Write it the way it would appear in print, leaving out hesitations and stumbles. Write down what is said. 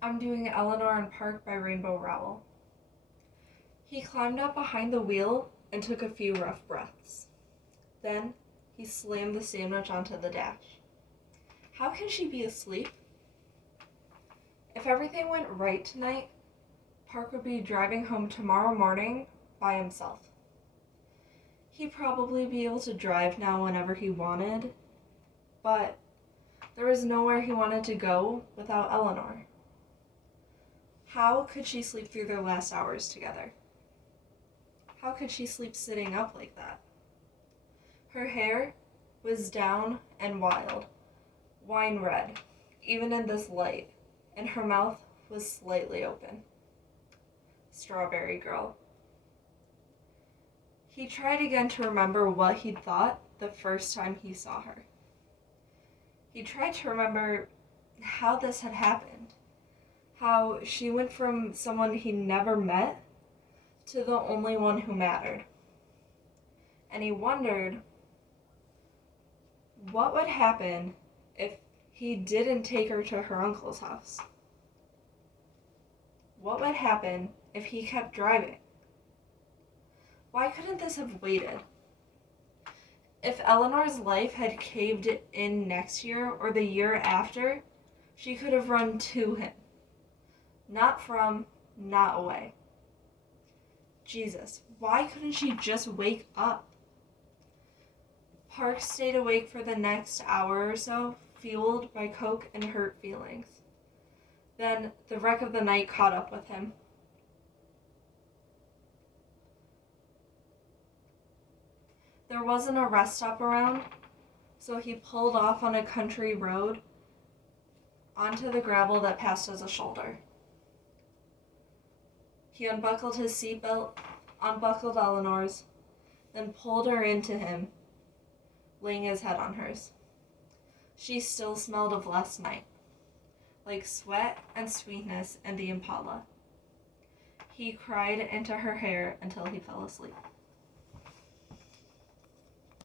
I'm doing Eleanor and Park by Rainbow Rowell. He climbed up behind the wheel and took a few rough breaths. Then he slammed the sandwich onto the dash. How can she be asleep? If everything went right tonight, Park would be driving home tomorrow morning by himself. He'd probably be able to drive now whenever he wanted, but there was nowhere he wanted to go without Eleanor. How could she sleep through their last hours together? How could she sleep sitting up like that? Her hair was down and wild, wine red, even in this light, and her mouth was slightly open. Strawberry girl. He tried again to remember what he'd thought the first time he saw her. He tried to remember how this had happened, how she went from someone he never met to the only one who mattered. And he wondered what would happen if he didn't take her to her uncle's house. What would happen if he kept driving? Why couldn't this have waited? If Eleanor's life had caved in next year or the year after, she could have run to him. Not from, not away. Jesus, why couldn't she just wake up? Park stayed awake for the next hour or so, fueled by coke and hurt feelings. Then the wreck of the night caught up with him. There wasn't a rest stop around, so he pulled off on a country road onto the gravel that passed as a shoulder. He unbuckled his seatbelt, unbuckled Eleanor's, then pulled her into him, laying his head on hers. She still smelled of last night, like sweat and sweetness and the Impala. He cried into her hair until he fell asleep.